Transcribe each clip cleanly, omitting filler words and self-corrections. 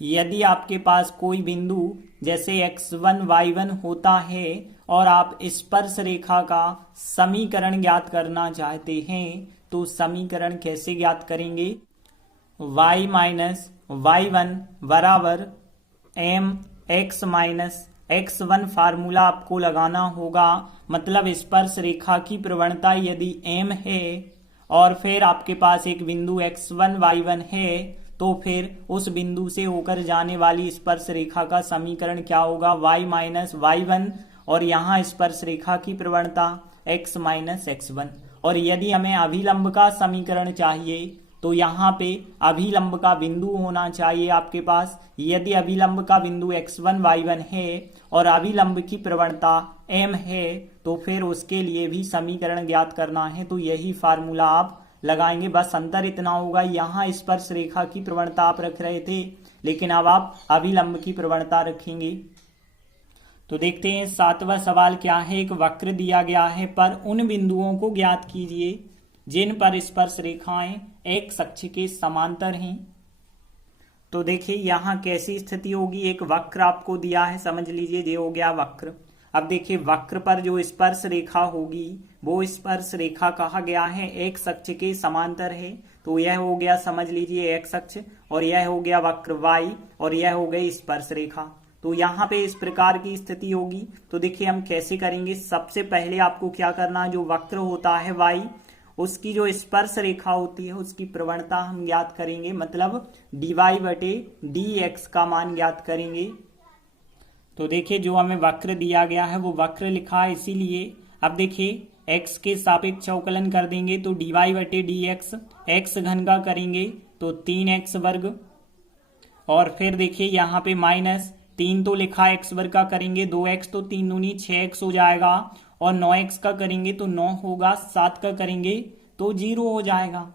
यदि आपके पास कोई बिंदु जैसे x1 y1 होता है और आप स्पर्श रेखा का समीकरण ज्ञात करना चाहते हैं तो समीकरण कैसे ज्ञात करेंगे। y माइनस y1 बराबर M x minus x1 formula आपको लगाना होगा। मतलब स्पर्श रेखा की प्रवणता यदि m है और फिर आपके पास एक बिंदु x1 y1 है तो फिर उस बिंदु से होकर जाने वाली स्पर्श रेखा का समीकरण क्या होगा, y माइनस y1 और यहाँ स्पर्श रेखा की प्रवणता x माइनस x1। और यदि हमें अभिलंब का समीकरण चाहिए तो यहाँ पे अभिलंब का बिंदु होना चाहिए आपके पास। यदि अभिलंब का बिंदु x1 y1 है और अभिलंब की प्रवणता m है तो फिर उसके लिए भी समीकरण ज्ञात करना है। तो यही फार्मूला आप लगाएंगे। बस अंतर इतना होगा, यहाँ स्पर्श रेखा की प्रवणता आप रख रहे थे लेकिन अब आप अभिलंब की प्रवणता रखेंगे। तो देखते हैं 7वां सवाल क्या है। एक वक्र दिया गया है पर उन बिंदुओं को ज्ञात कीजिए जिन पर स्पर्श रेखाएं एक अक्ष के समांतर हैं। तो देखिए यहाँ कैसी स्थिति होगी, एक वक्र आपको दिया है, समझ लीजिए ये हो गया वक्र। अब देखिए वक्र पर जो स्पर्श रेखा होगी वो स्पर्श रेखा कहा गया है एक अक्ष के समांतर है। तो यह हो गया, समझ लीजिए एक्स अक्ष, और यह हो गया वक्र वाई और यह हो गई स्पर्श रेखा। तो यहाँ पे इस प्रकार की स्थिति होगी। तो देखिए हम कैसे करेंगे। सबसे पहले आपको क्या करना है, जो वक्र होता है वाई उसकी जो स्पर्श रेखा होती है उसकी प्रवणता हम ज्ञात करेंगे। मतलब dy बटे dx का मान ज्ञात करेंगे। तो देखिए जो हमें वक्र दिया गया है वो वक्र लिखा है, इसीलिए अब देखिए x के सापेक्ष अवकलन कर देंगे तो dy बटे dx, x घन का करेंगे तो 3x वर्ग, और फिर देखिए यहाँ पे माइनस 3 तो लिखा x वर्ग का करेंगे 2x तो 3 दूनी 6x हो जाएगा, और 9x का करेंगे तो 9 होगा, 7 का करेंगे तो 0 हो जाएगा।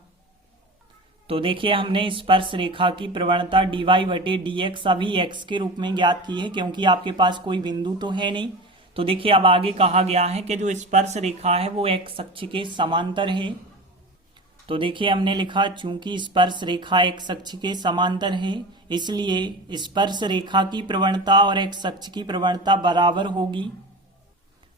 तो देखिए हमने स्पर्श रेखा की प्रवणता dy बटे dx अभी x के रूप में ज्ञात की है क्योंकि आपके पास कोई बिंदु तो है नहीं। तो देखिए अब आगे कहा गया है कि जो स्पर्श रेखा है वो x अक्ष के समांतर है। तो देखिए हमने लिखा चूंकि स्पर्श रेखा x अक्ष के समांतर है इसलिए स्पर्श रेखा की प्रवणता और x अक्ष की प्रवणता बराबर होगी।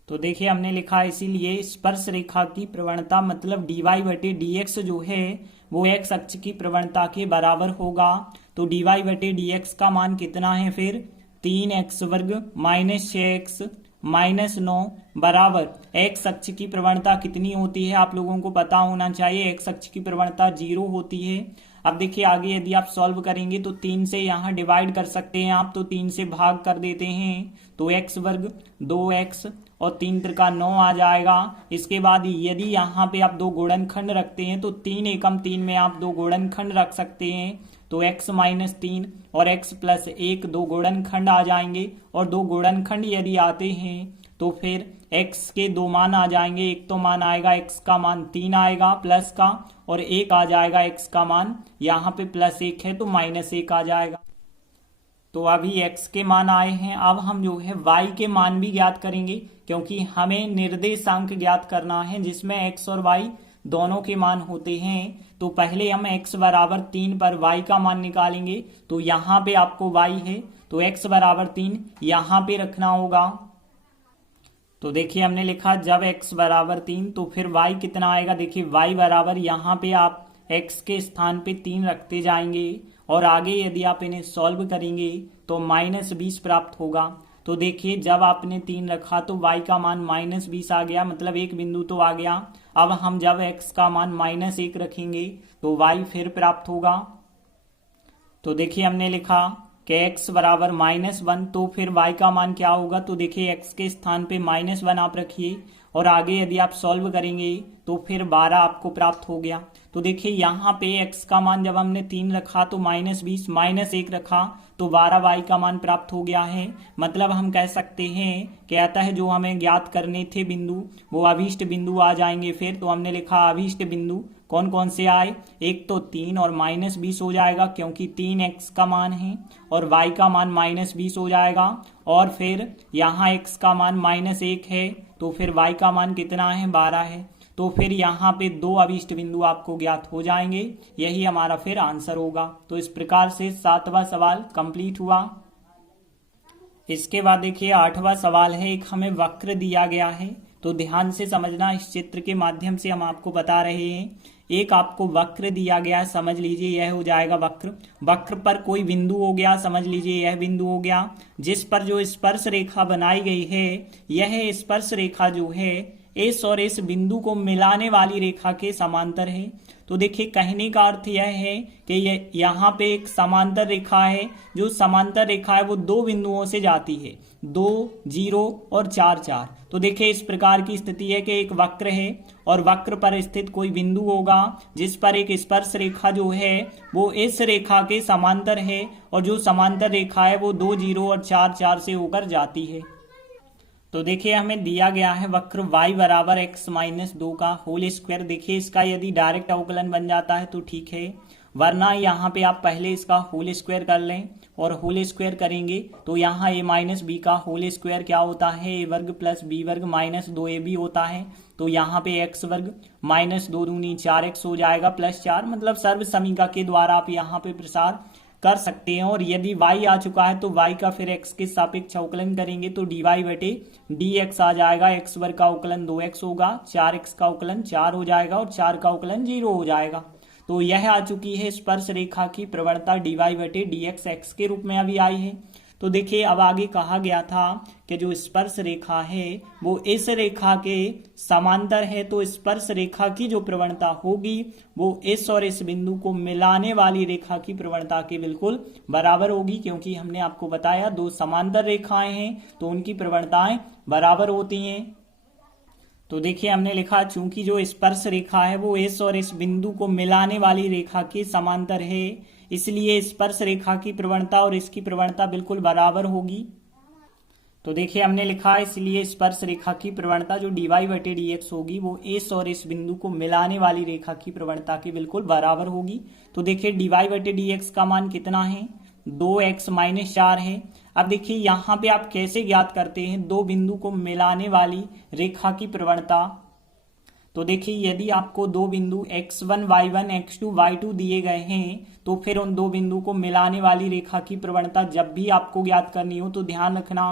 तो देखिए हमने लिखा इसीलिए स्पर्श रेखा की प्रवणता मतलब dy बटे dx जो है वो x अक्ष की प्रवणता के बराबर होगा। तो dy बटे dx का मान कितना है फिर 3x वर्ग माइनस 6x माइनस 9 बराबर x अक्ष की प्रवणता कितनी होती है आप लोगों को पता होना चाहिए, x अक्ष की प्रवणता 0 होती है। अब देखिए आगे यदि आप सॉल्व करेंगे तो 3 से यहाँ डिवाइड कर सकते हैं आप, तो 3 से भाग कर देते हैं तो x वर्ग 2x और 3 त्रिका 9 आ जाएगा। इसके बाद यदि यहाँ पे आप 2 गुणनखंड रखते हैं तो 3 एकम 3 में आप 2 गुणनखंड रख सकते हैं तो x माइनस 3 और x प्लस 1 2 गुणनखंड आ जाएंगे, और 2 गुणनखंड यदि आते हैं तो फिर x के 2 मान आ जाएंगे। एक तो मान आएगा x का मान 3 आएगा प्लस का, और एक आ जाएगा x का मान, यहाँ पे प्लस 1 है तो माइनस 1 आ जाएगा। तो अभी x के मान आए हैं। अब हम जो है y के मान भी ज्ञात करेंगे क्योंकि हमें निर्देशांक ज्ञात करना है जिसमें x और y दोनों के मान होते हैं। तो पहले हम x बराबर 3 पर y का मान निकालेंगे। तो यहाँ पे आपको y है तो x बराबर 3 यहाँ पे रखना होगा। तो देखिए हमने लिखा जब x बराबर 3 तो फिर y कितना आएगा। देखिए y बराबर यहाँ पे आप x के स्थान पे 3 रखते जाएंगे और आगे यदि आप इन्हें सॉल्व करेंगे तो -20 प्राप्त होगा। तो देखिए जब आपने 3 रखा तो y का मान -20 आ गया, मतलब एक बिंदु तो आ गया। अब हम जब x का मान -1 रखेंगे तो y फिर प्राप्त होगा। तो देखिए हमने लिखा कि x बराबर -1 तो फिर y का मान क्या होगा। तो देखिए x के स्थान पे -1 आप रखिए और आगे यदि आप सॉल्व करेंगे तो फिर 12 आपको प्राप्त हो गया। तो देखिए यहाँ पे x का मान जब हमने 3 रखा तो -20 -1 रखा तो 12 y का मान प्राप्त हो गया है। मतलब हम कह सकते हैं कि अतः जो हमें ज्ञात करने थे बिंदु वो अभीष्ट बिंदु आ जाएंगे। फिर तो हमने लिखा अभीष्ट बिंदु कौन कौन से आए, एक तो 3 और -20 हो जाएगा क्योंकि 3x का मान है, और y का मान -20 हो जाएगा, और फिर यहाँ x का मान -1 है तो फिर y का मान कितना है 12 है। तो फिर यहाँ पे 2 अभीष्ट बिंदु आपको ज्ञात हो जाएंगे। यही हमारा फिर आंसर होगा। तो इस प्रकार से 7वां सवाल कंप्लीट हुआ। इसके बाद देखिए 8वां सवाल है। एक हमें वक्र दिया गया है, तो ध्यान से समझना, इस चित्र के माध्यम से हम आपको बता रहे हैं। एक आपको वक्र दिया गया है, समझ लीजिए यह हो जाएगा वक्र। वक्र पर कोई बिंदु हो गया, समझ लीजिए यह बिंदु हो गया, जिस पर जो स्पर्श रेखा बनाई गई है, यह स्पर्श रेखा जो है इस और इस बिंदु को मिलाने वाली रेखा के समांतर है। तो देखिए कहने का अर्थ यह है कि यहाँ पे एक समांतर रेखा है। जो समांतर रेखा है वो 2 बिंदुओं से जाती है, 2, 0 और 4, 4। तो देखिए इस प्रकार की स्थिति है कि एक वक्र है और वक्र पर स्थित कोई बिंदु होगा जिस पर एक स्पर्श रेखा जो है वो इस रेखा के समांतर है, और जो समांतर रेखा है वो 2, 0 और 4, 4 से होकर जाती है। तो देखिए हमें दिया गया है वक्र y बराबर x-2 का होल स्क्वायर। देखिए इसका यदि डायरेक्ट अवकलन बन जाता है तो ठीक है, वरना यहाँ पे आप पहले इसका होल स्क्वायर कर लें, और होल स्क्वायर करेंगे तो यहाँ a माइनस बी का होल स्क्वायर क्या होता है, a वर्ग प्लस बी वर्ग माइनस 2ab होता है। तो यहाँ पे x वर्ग माइनस 2 दूनी 4x हो जाएगा प्लस 4, मतलब सर्व समीका के द्वारा आप यहाँ पे प्रसार कर सकते हैं। और यदि y आ चुका है तो y का फिर x के सापेक्ष अवकलन करेंगे तो dy बटे dx आ जाएगा। x वर्ग का अवकलन 2x होगा, 4x का अवकलन 4 हो जाएगा और 4 का अवकलन 0 हो जाएगा। तो यह आ चुकी है स्पर्श रेखा की प्रवणता dy बटे dx, x के रूप में अभी आई है। तो देखिए अब आगे कहा गया था कि जो स्पर्श रेखा है वो इस रेखा के समांतर है, तो स्पर्श रेखा की जो प्रवणता होगी वो इस और इस बिंदु को मिलाने वाली रेखा की प्रवणता के बिल्कुल बराबर होगी, क्योंकि हमने आपको बताया 2 समांतर रेखाएं हैं तो उनकी प्रवणताएं बराबर होती हैं। तो देखिए हमने लिखा चूंकि जो स्पर्श रेखा है वो इस और इस बिंदु को मिलाने वाली रेखा के समांतर है, इसलिए स्पर्श रेखा की प्रवणता और इसकी प्रवणता बिल्कुल बराबर होगी। तो देखिए हमने लिखा इसलिए स्पर्श रेखा की प्रवणता जो dy बटे dx होगी वो इस और इस बिंदु को मिलाने वाली रेखा की प्रवणता की बिल्कुल बराबर होगी। तो देखिए dy बटे dx का मान कितना है, 2x माइनस 4 है। अब देखिए यहाँ पे आप कैसे ज्ञात करते हैं 2 बिंदु को मिलाने वाली रेखा की प्रवणता। तो देखिए यदि आपको 2 बिंदु x1 y1 x2 y2 दिए गए हैं तो फिर उन 2 बिंदु को मिलाने वाली रेखा की प्रवणता जब भी आपको ज्ञात करनी हो तो ध्यान रखना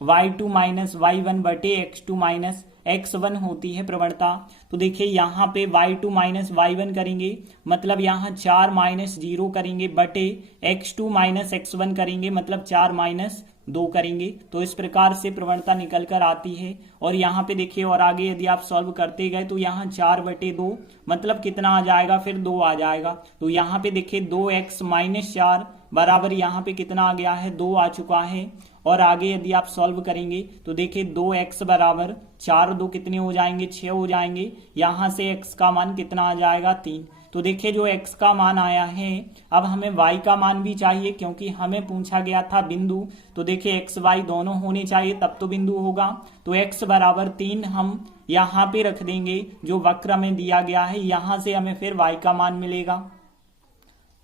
y2 माइनस y1 बटे x2 माइनस x1 होती है प्रवणता। तो देखिए यहाँ पे y2 माइनस y1 करेंगे, मतलब यहाँ 4 माइनस 0 करेंगे बटे x2 माइनस x1 करेंगे, मतलब 4 माइनस 2 करेंगे। तो इस प्रकार से प्रवणता निकल कर आती है। और यहाँ पे देखिए और आगे यदि आप सॉल्व करते गए तो यहाँ 4 बटे 2 मतलब कितना आ जाएगा, फिर 2 आ जाएगा। तो यहाँ पे देखिए 2x माइनस 4 बराबर यहाँ पे कितना आ गया है, 2 आ चुका है। और आगे यदि आप सॉल्व करेंगे तो देखिए 2x बराबर 4 2 कितने हो जाएंगे, 6 हो जाएंगे। यहाँ से x का मान कितना आ जाएगा, 3। तो देखिए जो x का मान आया है, अब हमें y का मान भी चाहिए क्योंकि हमें पूछा गया था बिंदु। तो देखिए x y दोनों होने चाहिए तब तो बिंदु होगा। तो x बराबर 3 हम यहाँ पे रख देंगे, जो वक्र में दिया गया है यहाँ से हमें फिर y का मान मिलेगा।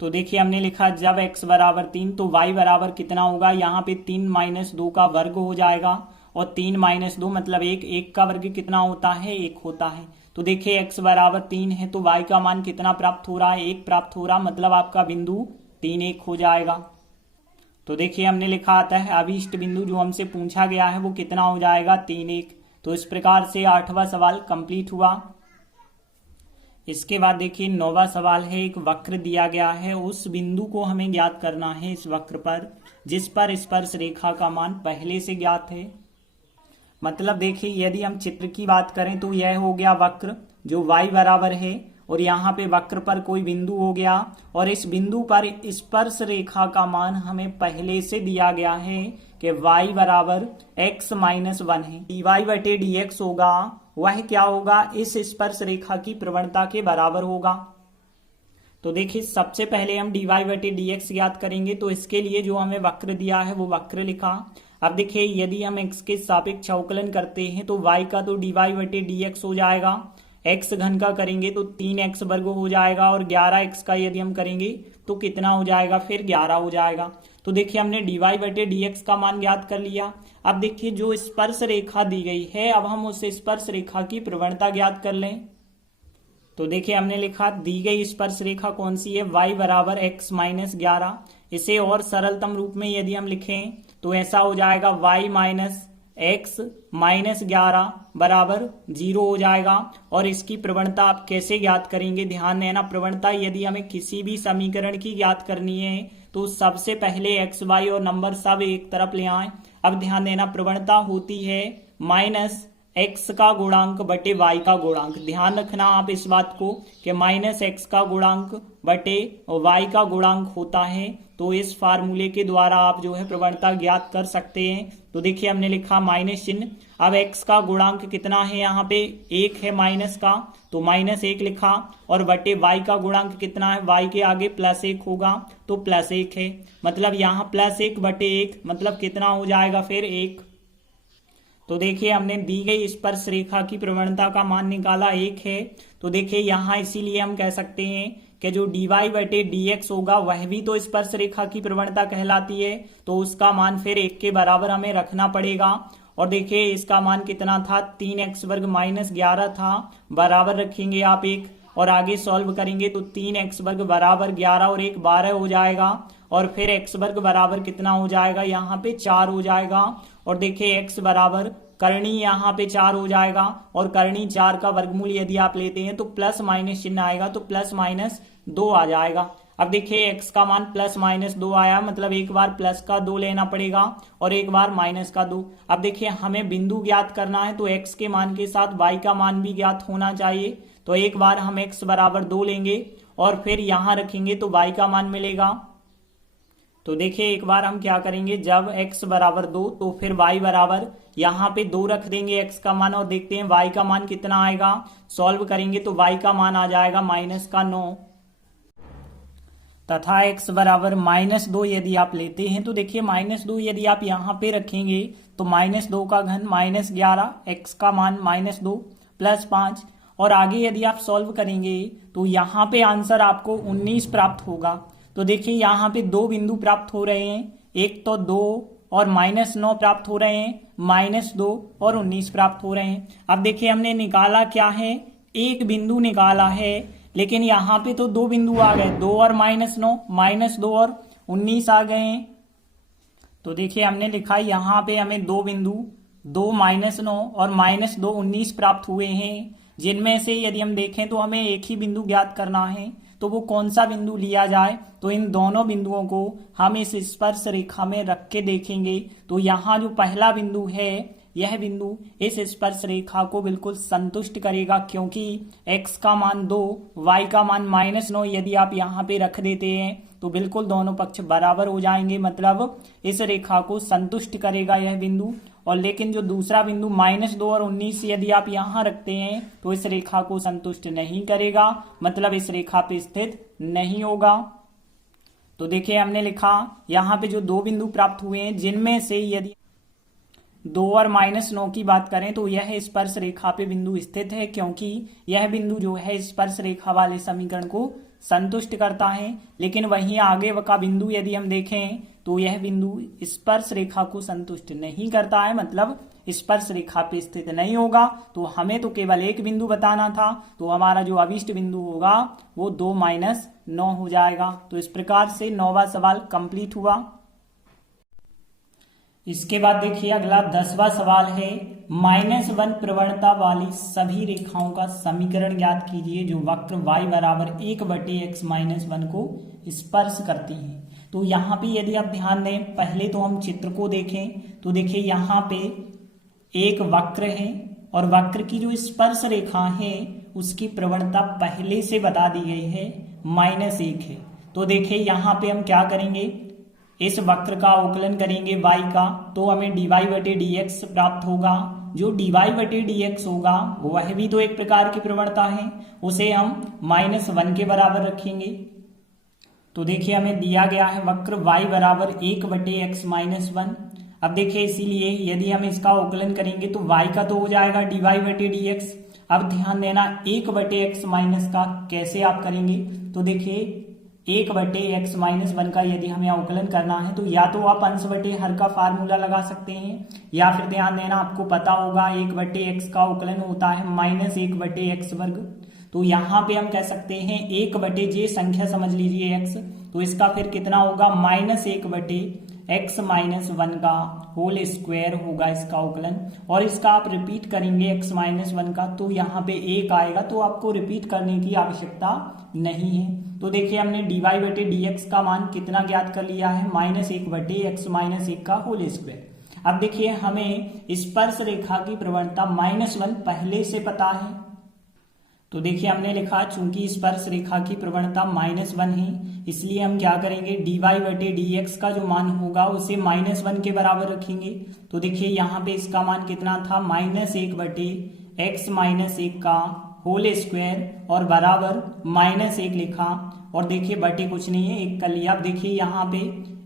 तो देखिए हमने लिखा जब x बराबर 3 तो y बराबर कितना होगा, यहाँ पे 3 माइनस 2 का वर्ग हो जाएगा, और 3 माइनस 2 मतलब 1, 1 का वर्ग कितना होता है, 1 होता है। तो देखिए x बराबर 3 है तो y का मान कितना प्राप्त हो रहा है, 1 प्राप्त हो रहा, मतलब आपका बिंदु 3 1 हो जाएगा। तो देखिए हमने लिखा आता है अभीष्ट बिंदु जो हमसे पूछा गया है वो कितना हो जाएगा, 3 1। तो इस प्रकार से 8वां सवाल कंप्लीट हुआ। इसके बाद देखिए 9वां सवाल है। एक वक्र दिया गया है, उस बिंदु को हमें ज्ञात करना है इस वक्र पर जिस पर स्पर्श रेखा का मान पहले से ज्ञात है। मतलब देखिए यदि हम चित्र की बात करें तो यह हो गया वक्र जो y बराबर है, और यहाँ पे वक्र पर कोई बिंदु हो गया, और इस बिंदु पर स्पर्श रेखा का मान हमें पहले से दिया गया है कि y बराबर x माइनस 1 है। dy बटे dx होगा, वह क्या होगा, इस स्पर्श रेखा की प्रवणता के बराबर होगा। तो देखिए सबसे पहले हम dy बटे dx ज्ञात करेंगे। तो इसके लिए जो हमें वक्र दिया है वो वक्र लिखा। अब देखिए यदि हम x के सापेक्ष अवकलन करते हैं तो y का तो dy बटे dx हो जाएगा, x घन का करेंगे तो 3x वर्ग हो जाएगा, और 11x का यदि हम करेंगे तो कितना हो जाएगा, फिर 11 हो जाएगा। तो देखिए हमने dy बटे dx का मान ज्ञात कर लिया। अब देखिए जो स्पर्श रेखा दी गई है, अब हम उस स्पर्श रेखा की प्रवणता ज्ञात कर लें। तो देखिए हमने लिखा दी गई स्पर्श रेखा कौन सी है, y बराबर x माइनस 11। इसे और सरलतम रूप में यदि हम लिखें तो ऐसा हो जाएगा y माइनस x माइनस 11 बराबर 0 हो जाएगा। और इसकी प्रवणता आप कैसे ज्ञात करेंगे, ध्यान देना। प्रवणता यदि हमें किसी भी समीकरण की ज्ञात करनी है तो सबसे पहले x y और नंबर सब एक तरफ ले आए। अब ध्यान देना, प्रवणता होती है माइनस x का गुणांक बटे y का गुणांक। ध्यान रखना आप इस बात को कि माइनस x का गुणांक बटे y का गुणांक होता है। तो इस फार्मूले के द्वारा आप जो है प्रवणता ज्ञात कर सकते हैं। तो देखिए हमने लिखा माइनस चिन्ह। अब x का गुणांक कितना है, यहाँ पे 1 है माइनस का, तो -1 लिखा। और बटे y का गुणांक कितना है, y के आगे +1 होगा तो +1 है। मतलब यहाँ +1 बटे 1 मतलब कितना हो जाएगा फिर 1। तो देखिए हमने दी गई स्पर्श रेखा की प्रवणता का मान निकाला 1 है। तो देखिए यहाँ इसीलिए हम कह सकते हैं कि जो dy बटे dx होगा वह भी तो स्पर्श रेखा की प्रवणता कहलाती है। तो उसका मान फिर 1 के बराबर हमें रखना पड़ेगा। और देखिए इसका मान कितना था, 3x वर्ग माइनस 11 था, बराबर रखेंगे आप 1 और आगे सॉल्व करेंगे तो 3x वर्ग बराबर 11 और 1 12 हो जाएगा। और फिर x वर्ग बराबर कितना हो जाएगा, यहाँ पे 4 हो जाएगा। और देखिए x बराबर करणी यहाँ पे 4 हो जाएगा और करणी 4 का वर्गमूल यदि आप लेते हैं तो प्लस माइनस चिन्ह आएगा तो प्लस माइनस 2 आ जाएगा। अब देखिए x का मान प्लस माइनस 2 आया, मतलब एक बार प्लस का 2 लेना पड़ेगा और एक बार माइनस का 2। अब देखिए हमें बिंदु ज्ञात करना है तो x के मान के साथ y का मान भी ज्ञात होना चाहिए। तो एक बार हम x बराबर 2 लेंगे और फिर यहां रखेंगे तो y का मान मिलेगा। तो देखिए एक बार हम क्या करेंगे, जब x बराबर 2 तो फिर y बराबर यहाँ पे 2 रख देंगे x का मान और देखते हैं y का मान कितना आएगा। सॉल्व करेंगे तो y का मान आ जाएगा -9 तथा x बराबर -2 यदि आप लेते हैं तो देखिए -2 यदि आप यहाँ पे रखेंगे तो -2 का घन -11, x का मान -2 + 5। और आगे यदि आप सॉल्व करेंगे तो यहाँ पे आंसर आपको 19 प्राप्त होगा। तो देखिए यहाँ पे 2 बिंदु प्राप्त हो रहे हैं, एक तो 2 और -9 प्राप्त हो रहे हैं, -2 और 19 प्राप्त हो रहे हैं। अब देखिए हमने निकाला क्या है, एक बिंदु निकाला है, लेकिन यहाँ पे तो 2 बिंदु आ गए, 2 और -9, -2 और 19 आ गए हैं। तो देखिए हमने लिखा यहाँ पे हमें 2 बिंदु 2 -9 और -2 19 प्राप्त हुए हैं, जिनमें से यदि हम देखें तो हमें एक ही बिंदु ज्ञात करना है। तो वो कौन सा बिंदु लिया जाए, तो इन दोनों बिंदुओं को हम इस स्पर्श रेखा में रख के देखेंगे। तो यहाँ जो पहला बिंदु है यह बिंदु इस स्पर्श रेखा को बिल्कुल संतुष्ट करेगा, क्योंकि x का मान 2 y का मान -9 यदि आप यहाँ पे रख देते हैं तो बिल्कुल दोनों पक्ष बराबर हो जाएंगे, मतलब इस रेखा को संतुष्ट करेगा यह बिंदु। और लेकिन जो दूसरा बिंदु -2 और 19 यदि आप यहाँ रखते हैं तो इस रेखा को संतुष्ट नहीं करेगा, मतलब इस रेखा पे स्थित नहीं होगा। तो देखिए हमने लिखा यहाँ पे जो 2 बिंदु प्राप्त हुए हैं, जिनमें से यदि 2 और -9 की बात करें तो यह स्पर्श रेखा पे बिंदु स्थित है, क्योंकि यह बिंदु जो है स्पर्श रेखा वाले समीकरण को संतुष्ट करता है। लेकिन वहीं आगे का बिंदु यदि हम देखें तो यह बिंदु स्पर्श रेखा को संतुष्ट नहीं करता है, मतलब स्पर्श रेखा पे स्थित नहीं होगा। तो हमें तो केवल एक बिंदु बताना था, तो हमारा जो अभिष्ट बिंदु होगा वो 2 -9 हो जाएगा। तो इस प्रकार से 9वां सवाल कंप्लीट हुआ। इसके बाद देखिए अगला 10वां सवाल है, -1 प्रवणता वाली सभी रेखाओं का समीकरण ज्ञात कीजिए जो वक्र y बराबर 1/x-1 को स्पर्श करती हैं। तो यहाँ पे यदि आप ध्यान दें, पहले तो हम चित्र को देखें तो देखिए यहाँ पे एक वक्र है और वक्र की जो स्पर्श रेखा है उसकी प्रवणता पहले से बता दी गई है, -1 है। तो देखिए यहाँ पे हम क्या करेंगे, इस वक्र का अवकलन करेंगे y का, तो हमें dy बटे dx प्राप्त होगा। जो dy बटे dx होगा वह भी तो एक प्रकार की प्रवणता है, उसे हम -1 के बराबर रखेंगे। तो देखिए हमें दिया गया है वक्र y बराबर 1/x-1। अब देखिए इसीलिए यदि हम इसका अवकलन करेंगे तो y का तो हो जाएगा dy बटे dx। अब ध्यान देना 1/x- का कैसे आप करेंगे, तो देखिए 1/x-1 का यदि हमें अवकलन करना है तो या तो आप अंश बटे हर का फार्मूला लगा सकते हैं, या फिर ध्यान देना आपको पता होगा 1/x का अवकलन होता है -1/x वर्ग। तो यहाँ पे हम कह सकते हैं 1/j संख्या समझ लीजिए x, तो इसका फिर कितना होगा -1/x-1 का होल स्क्वायर होगा इसका अवकलन। और इसका आप रिपीट करेंगे x-1 का, तो यहाँ पे 1 आएगा, तो आपको रिपीट करने की आवश्यकता नहीं है। तो देखिए हमने dy/dx का मान कितना ज्ञात कर लिया है, -1/x-1 का होल स्क्वायर। अब देखिए हमें स्पर्श रेखा की प्रवणता -1 पहले से पता है, तो देखिए हमने लिखा चूंकि स्पर्श रेखा की प्रवणता -1 है, इसलिए हम क्या करेंगे dy/dx का जो मान होगा उसे -1 के बराबर रखेंगे। तो देखिए यहाँ पे इसका मान कितना था, -1/x-1 का होल स्क्वायर और बराबर -1 लिखा। और देखिए बटे कुछ नहीं है, 1 कर लिया। अब देखिए यहाँ पे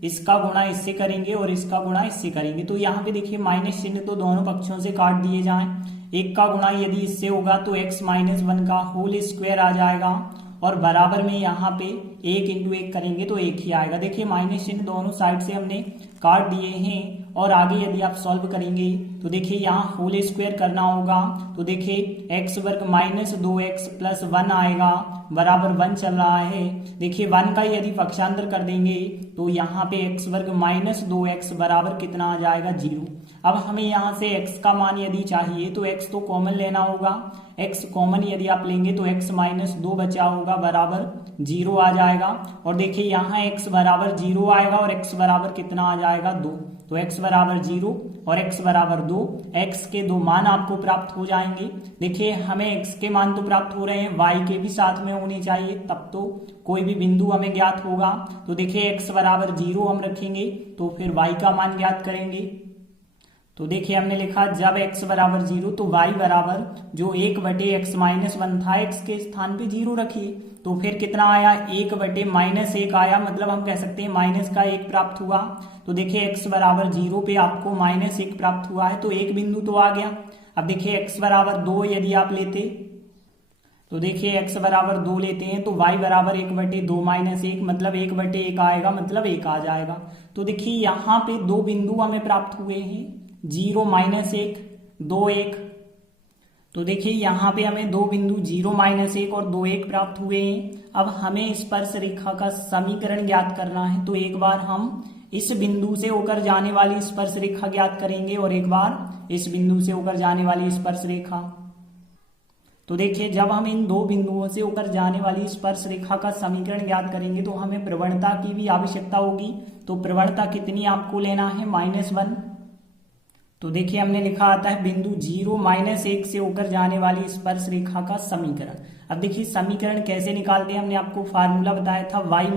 इसका गुणा इससे करेंगे और इसका गुणा इससे करेंगे, तो यहाँ पे देखिए माइनस चिन्ह तो दोनों पक्षों से काट दिए जाएं। 1 का गुणा यदि इससे होगा तो x-1 का होल स्क्वायर आ जाएगा और बराबर में यहाँ पे 1 × 1 करेंगे तो 1 ही आएगा। देखिए माइनस चिन्ह दोनों साइड से हमने काट दिए हैं। और आगे यदि आप सॉल्व करेंगे तो देखिए यहाँ होल स्क्वायर करना होगा, तो देखिए x वर्ग -2x + 1 आएगा, बराबर 1 चल रहा है। देखिए 1 का यदि पक्षांतर कर देंगे तो यहाँ पे x वर्ग -2x बराबर कितना आ जाएगा, 0। अब हमें यहाँ से x का मान यदि चाहिए तो x तो कॉमन लेना होगा, x कॉमन यदि आप लेंगे तो x-2 बचा होगा, बराबर 0 आ जाएगा। और देखिए यहाँ x बराबर 0 आएगा और x बराबर कितना आ जाएगा, 2। तो x बराबर 0 और x बराबर 2, x के 2 मान आपको प्राप्त हो जाएंगे। देखिए हमें x के मान तो प्राप्त हो रहे हैं, y के भी साथ में होने चाहिए, तब तो कोई भी बिंदु हमें ज्ञात होगा। तो देखिए x बराबर 0 हम रखेंगे तो फिर y का मान ज्ञात करेंगे। तो देखिए हमने लिखा जब x बराबर 0 तो y बराबर जो 1/x-1 था, x के स्थान पे 0 रखिए, तो फिर कितना आया, 1/-1 आया, मतलब हम कह सकते हैं माइनस का 1 प्राप्त हुआ। तो देखिए x बराबर 0 पे आपको -1 प्राप्त हुआ है, तो एक बिंदु तो आ गया। अब देखिए x बराबर 2 यदि आप लेते तो देखिए x बराबर 2 लेते हैं तो y बराबर 1/2 - 1 मतलब 1/1 आएगा, मतलब 1 आ जाएगा। तो देखिए यहाँ पे 2 बिंदु हमें प्राप्त हुए हैं, 0 - 1 2 1। तो देखिए यहाँ पे हमें 2 बिंदु 0 - 1 और 2 1 प्राप्त हुए हैं। अब हमें स्पर्श रेखा का समीकरण ज्ञात करना है, तो एक बार हम इस बिंदु से होकर जाने वाली स्पर्श रेखा ज्ञात करेंगे और एक बार इस बिंदु से होकर जाने वाली स्पर्श रेखा। तो देखिए जब हम इन 2 बिंदुओं से होकर जाने वाली स्पर्श रेखा का समीकरण ज्ञात करेंगे तो हमें प्रवणता की भी आवश्यकता होगी। तो प्रवणता कितनी आपको लेना है, -1। तो देखिए हमने लिखा आता है बिंदु 0 - 1 से होकर जाने वाली स्पर्श रेखा का समीकरण। अब देखिए समीकरण कैसे निकालते हैं, हमने आपको फार्मूला बताया था y -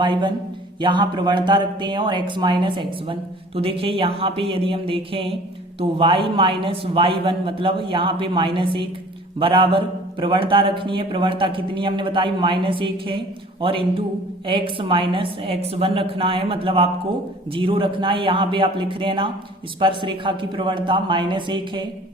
y1, यहाँ प्रवणता रखते हैं और x - x1। तो देखिए यहाँ पे यदि हम देखें तो y - y1 मतलब यहाँ पे -1 बराबर प्रवणता रखनी है, प्रवणता कितनी हमने बताई -1 है, और इंटू x - x1 रखना है, मतलब आपको 0 रखना है। यहाँ पे आप लिख देना स्पर्श रेखा की प्रवणता -1 है।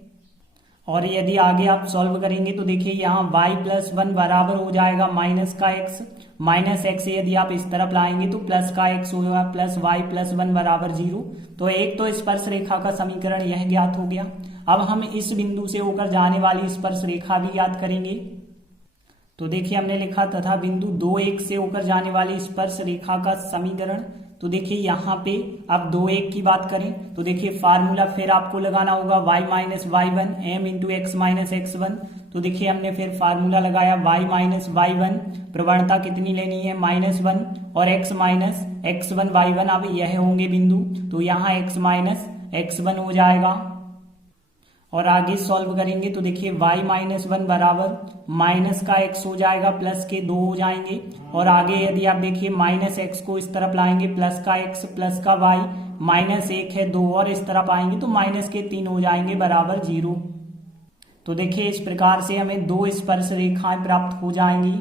और यदि आगे आप सॉल्व करेंगे तो देखिए यहाँ y + 1 बराबर हो जाएगा माइनस का x, माइनस x यदि आप इस तरफ लाएंगे तो प्लस का x होगा, प्लस y + 1 बराबर 0। तो एक तो स्पर्श रेखा का समीकरण यह ज्ञात हो गया। अब हम इस बिंदु से होकर जाने वाली स्पर्श रेखा भी ज्ञात करेंगे। तो देखिए हमने लिखा तथा बिंदु 2 1 से होकर जाने वाली स्पर्श रेखा का समीकरण। तो देखिए यहाँ पे अब 2 1 की बात करें तो देखिए फार्मूला फिर आपको लगाना होगा y - y1 m × x - x1। तो देखिए हमने फिर फार्मूला लगाया y - y1, प्रवणता कितनी लेनी है, -1, और x - x1 y1, अब यह होंगे बिंदु, तो यहाँ x - x1 हो जाएगा। और आगे सॉल्व करेंगे तो देखिए y - 1 बराबर माइनस का x हो जाएगा, प्लस के 2 हो जाएंगे। और आगे यदि आप देखिए -x को इस तरफ लाएंगे, प्लस का x प्लस का y, -1 है 2 और इस तरफ आएंगे तो माइनस के 3 हो जाएंगे, बराबर 0। तो देखिए इस प्रकार से हमें 2 स्पर्श रेखाएं प्राप्त हो जाएंगी।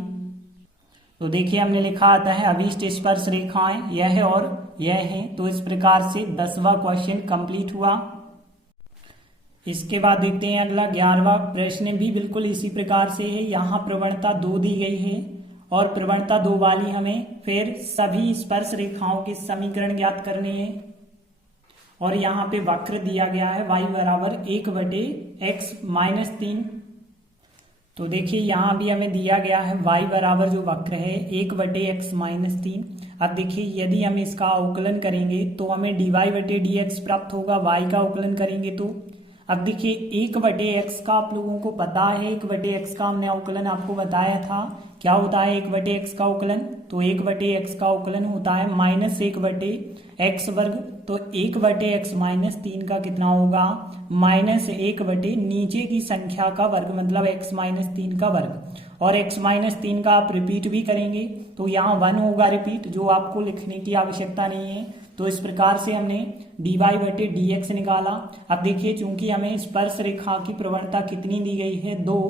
तो देखिए हमने लिखा आता है अभीष्ट स्पर्श रेखाएं यह और यह है। तो इस प्रकार से 10वां क्वेश्चन कंप्लीट हुआ। इसके बाद देखते हैं अगला 11वां प्रश्न भी बिल्कुल इसी प्रकार से है। यहाँ प्रवणता 2 दी गई है और प्रवणता 2 वाली हमें फिर सभी स्पर्श रेखाओं के समीकरण ज्ञात करने हैं। और यहाँ पे वक्र दिया गया है y बराबर 1/x - 3। तो देखिए यहाँ भी हमें दिया गया है y बराबर जो वक्र है 1/x-3। अब देखिए यदि हम इसका अवकलन करेंगे तो हमें dy/dx प्राप्त होगा, y का अवकलन करेंगे तो। अब देखिए 1/x का आप लोगों को पता है, 1/x का हमने अवकलन आपको बताया था। क्या होता है 1/x का अवकलन? तो 1/x का अवकलन होता है -1/x वर्ग। तो 1/x-3 का कितना होगा? -1 नीचे की संख्या का वर्ग, मतलब x-3 का वर्ग। और x-3 का आप रिपीट भी करेंगे तो यहाँ 1 होगा रिपीट, जो आपको लिखने की आवश्यकता नहीं है। तो इस प्रकार से हमने dy/dx निकाला। अब देखिए चूंकि हमें स्पर्श रेखा की प्रवणता कितनी दी गई है? 2।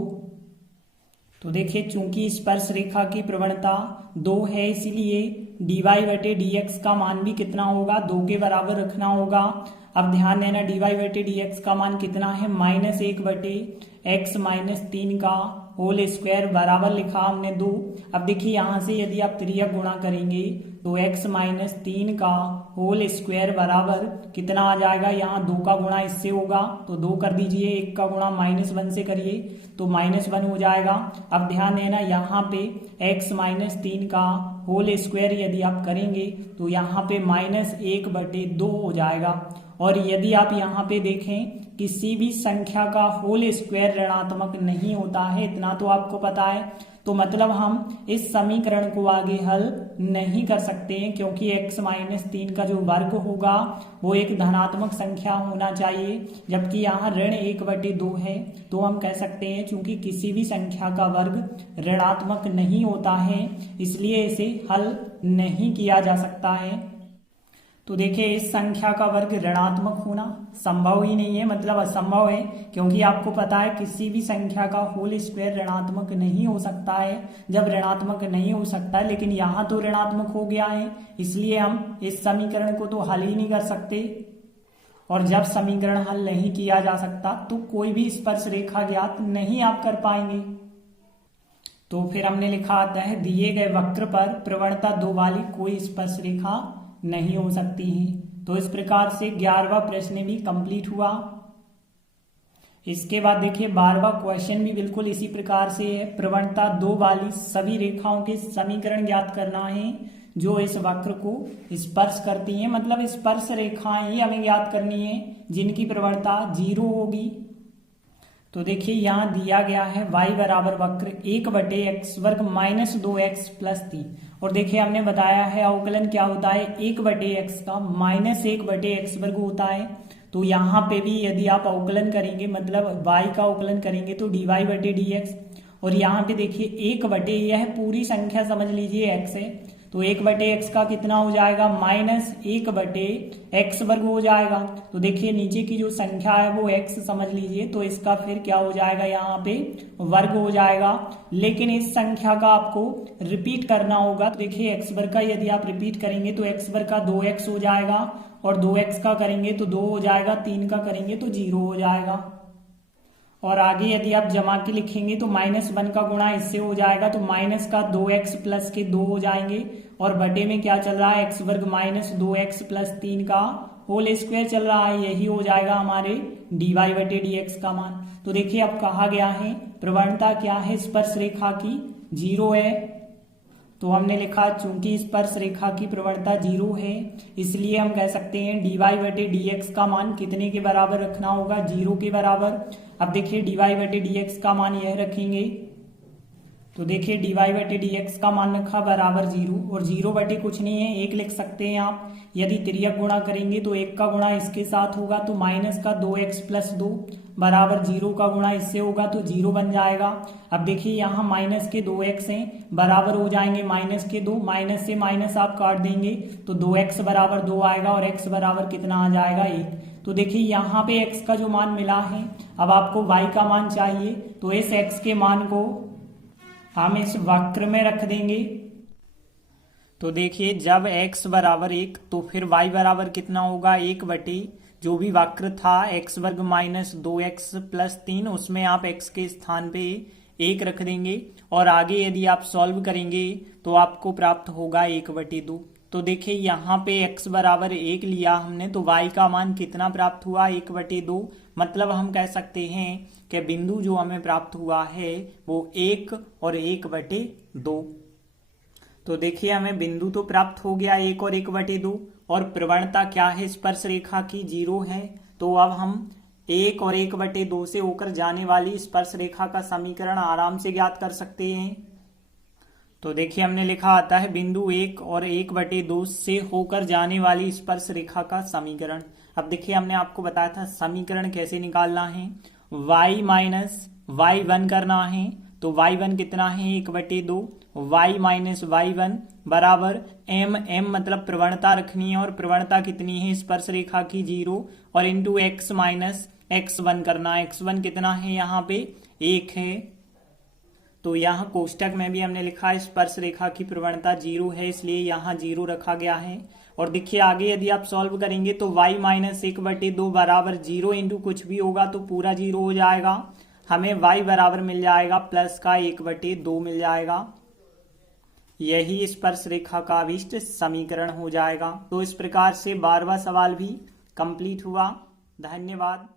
तो देखिए चूंकि स्पर्श रेखा की प्रवणता 2 है, इसलिए dy/dx का मान भी कितना होगा? 2 के बराबर रखना होगा। अब ध्यान देना dy/dx का मान कितना है? -1/x-3 का होल स्क्वायर बराबर लिखा हमने 2। अब देखिए यहाँ से यदि आप त्रियक गुणा करेंगे तो x-3 का होल स्क्वायर बराबर कितना आ जाएगा? यहाँ 2 का गुणा इससे होगा तो 2 कर दीजिए, 1 का गुणा -1 से करिए तो -1 हो जाएगा। अब ध्यान देना यहाँ पे x-3 का होल स्क्वायर यदि आप करेंगे तो यहाँ पे -1/2 हो जाएगा। और यदि आप यहाँ पे देखें किसी भी संख्या का होल स्क्वायर ऋणात्मक नहीं होता है, इतना तो आपको पता है। तो मतलब हम इस समीकरण को आगे हल नहीं कर सकते हैं, क्योंकि x-3 का जो वर्ग होगा वो एक धनात्मक संख्या होना चाहिए, जबकि यहाँ ऋण 1/2 है। तो हम कह सकते हैं चूंकि किसी भी संख्या का वर्ग ऋणात्मक नहीं होता है, इसलिए इसे हल नहीं किया जा सकता है। तो देखिए इस संख्या का वर्ग ऋणात्मक होना संभव ही नहीं है, मतलब असंभव है, क्योंकि आपको पता है किसी भी संख्या का होल स्क्वायर ऋणात्मक नहीं हो सकता है। जब ऋणात्मक नहीं हो सकता है, लेकिन यहाँ तो ऋणात्मक हो गया है, इसलिए हम इस समीकरण को तो हल ही नहीं कर सकते। और जब समीकरण हल नहीं किया जा सकता तो कोई भी स्पर्श रेखा ज्ञात नहीं आप कर पाएंगे। तो फिर हमने लिखा आता है दिए गए वक्र पर प्रवणता 2 वाली कोई स्पर्श रेखा नहीं हो सकती है। तो इस प्रकार से 11वां प्रश्न भी कंप्लीट हुआ। इसके बाद देखिए 12वां क्वेश्चन भी बिल्कुल इसी प्रकार से है। प्रवणता 2 वाली सभी रेखाओं के समीकरण ज्ञात करना है जो इस वक्र को स्पर्श करती हैं, मतलब स्पर्श रेखाएं ही हमें ज्ञात करनी है जिनकी प्रवणता 0 होगी। तो देखिए यहाँ दिया गया है y बराबर वक्र 1/x वर्ग -2x + 3। और देखिए हमने बताया है अवकलन क्या होता है, 1/x का -1/x वर्ग होता है। तो यहाँ पे भी यदि आप अवकलन करेंगे, मतलब y का अवकलन करेंगे तो dy/dx। और यहाँ पे देखिए 1/, यह पूरी संख्या समझ लीजिए x है, तो 1/x का कितना हो जाएगा? -1/x वर्ग हो जाएगा। तो देखिए नीचे की जो संख्या है वो x समझ लीजिए, तो इसका फिर क्या हो जाएगा? यहाँ पे वर्ग हो जाएगा। लेकिन इस संख्या का आपको रिपीट करना होगा। तो देखिए x वर्ग का यदि आप रिपीट करेंगे तो x वर्ग का 2x हो जाएगा, और 2x का करेंगे तो 2 हो जाएगा, 3 का करेंगे तो 0 हो जाएगा। और आगे यदि आप जमा के लिखेंगे तो -1 का गुणा इससे हो जाएगा, तो माइनस का 2x प्लस के 2 हो जाएंगे। और बटे में क्या चल रहा है? x वर्ग -2x + 3 का होल स्क्वायर चल रहा है, यही हो जाएगा हमारे dy/dx का मान। तो देखिए अब कहा गया है प्रवणता क्या है स्पर्श रेखा की? 0 है। तो हमने लिखा चूंकि स्पर्श रेखा की प्रवणता 0 है, इसलिए हम कह सकते हैं dy/dx का मान कितने के बराबर रखना होगा? 0 के बराबर। अब देखिए dy/dx का मान यह रखेंगे, तो देखिए dy/dx का मान रखा बराबर 0, और 0 बटे कुछ नहीं है 1 लिख सकते हैं आप। यदि तिर्यक गुणा करेंगे तो 1 का गुणा इसके साथ होगा, तो माइनस का 2x + 2 बराबर 0 का गुणा इससे होगा तो 0 बन जाएगा। अब देखिए यहाँ माइनस के 2x हैं, बराबर हो जाएंगे माइनस के 2, माइनस से माइनस आप काट देंगे तो 2x बराबर 2 आएगा, और x बराबर कितना आ जाएगा? 1। तो देखिए यहाँ पे x का जो मान मिला है, अब आपको y का मान चाहिए, तो इस x के मान को हम इस वक्र में रख देंगे। तो देखिए जब x बराबर 1 तो फिर y बराबर कितना होगा? 1/, जो भी वक्र था x वर्ग -2x + 3, उसमें आप x के स्थान पे 1 रख देंगे। और आगे यदि आप सॉल्व करेंगे तो आपको प्राप्त होगा 1/2। तो देखिए यहाँ पे x बराबर 1 लिया हमने, तो y का मान कितना प्राप्त हुआ, 1/2। मतलब हम कह सकते हैं कि बिंदु जो हमें प्राप्त हुआ है वो 1 और 1/2। तो देखिए हमें बिंदु तो प्राप्त हो गया 1 और 1/2, और प्रवणता क्या है स्पर्श रेखा की, 0 है। तो अब हम 1 और 1/2 से होकर जाने वाली स्पर्श रेखा का समीकरण आराम से ज्ञात कर सकते हैं। तो देखिए हमने लिखा आता है बिंदु 1 और 1/2 से होकर जाने वाली स्पर्श रेखा का समीकरण। अब देखिए हमने आपको बताया था समीकरण कैसे निकालना है, y माइनस y1 करना है। तो y1 कितना है, 1/2, y माइनस y1 बराबर m मतलब प्रवणता रखनी है, और प्रवणता कितनी है स्पर्श रेखा की, 0, और इंटू x माइनस x1 करना है। x1 कितना है यहाँ पे, 1 है। तो यहाँ कोष्टक में भी हमने लिखा है स्पर्श रेखा की प्रवणता 0 है, इसलिए यहाँ 0 रखा गया है। और देखिए आगे यदि आप सॉल्व करेंगे तो y माइनस 1/2 बराबर 0 इंटू कुछ भी होगा तो पूरा 0 हो जाएगा। हमें y बराबर मिल जाएगा प्लस का 1/2 मिल जाएगा। यही स्पर्श रेखा का अभीष्ट समीकरण हो जाएगा। तो इस प्रकार से 12वां सवाल भी कंप्लीट हुआ। धन्यवाद।